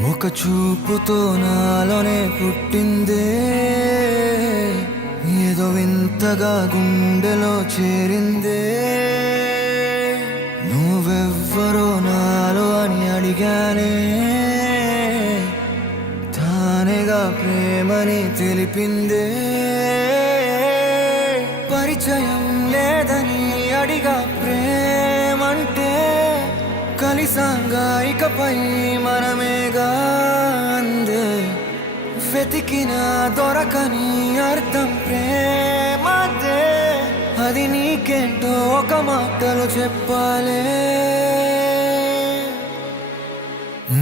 ఒక చూపుతో నాలోనే పుట్టిందే, ఏదో వింతగా గుండెలో చేరిందే. నువ్వెవ్వరో నాలో అని అడిగానే, తానేగా ప్రేమని తెలిపిందే. పరిచయం లేదని అడిగా ప్రేమంటే, కలిసాంగా ఇకపై మనమేగా అందే. వెతికిన దొరకని అర్థం ప్రేమదే, అది నీకేంటో ఒక మాటలో చెప్పాలే.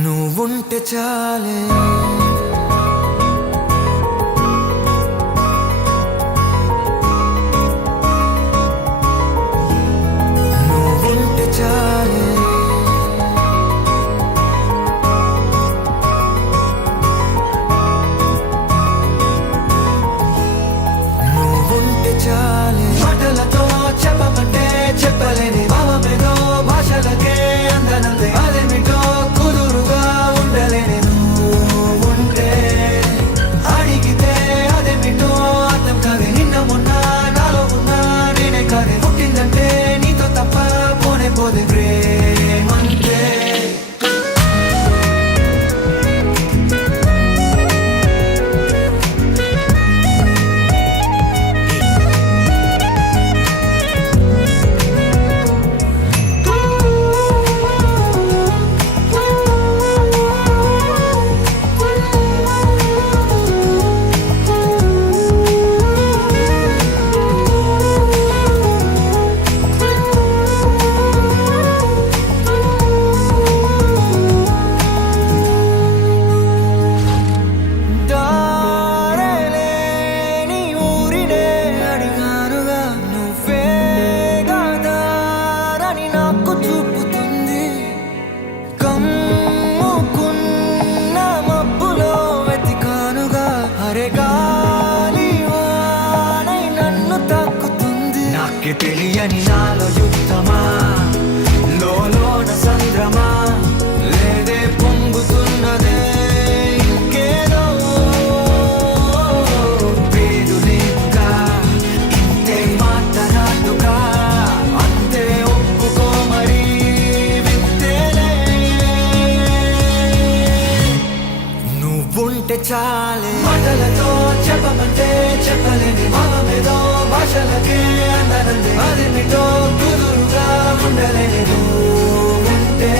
నువ్వుంటే చాలే, నువ్వుంటే చాలే, నువ్వుంటే చాలే. మాటలతో చెప్పమంటే చెప్పలేని భావమేదో భాషలకే అందనందే. అదేమిటో కుదురుగా ఉండలేని నువ్వుంటే, అడిగితే అదేమిటో అర్థం కాదే. నిన్న మొన్న నాలో ఉన్నా నేనే కాదే. పుట్టిందంటే నీతో తప్ప పోనే పోదే ప్రేమంతే. తెలియని నాలో యుద్ధమా, లోన సంద్రమా, లేదే పొంగుతున్నదే ఇంకేదో. పేరు లేదుగా ఇంతే మాట్లాడుగా, అంతే ఒప్పుకో మరి వింతేలే. నువ్వుంటే చాలే, మాటలతో చెప్పమంటే చెప్పలేని భావమేదో భాషలకే అందనందే. అదేమిటో కుదురుగా ఉండలేని నువ్వుంటే,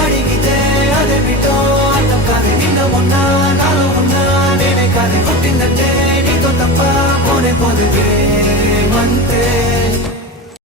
అడిగితే అదేమిటో అర్థం కాదే. నిన్న మొన్న నాలో ఉన్నా నేనే కాదే. పుట్టిందంటే నీతో తప్ప పోనే పోదే ప్రేమంతే.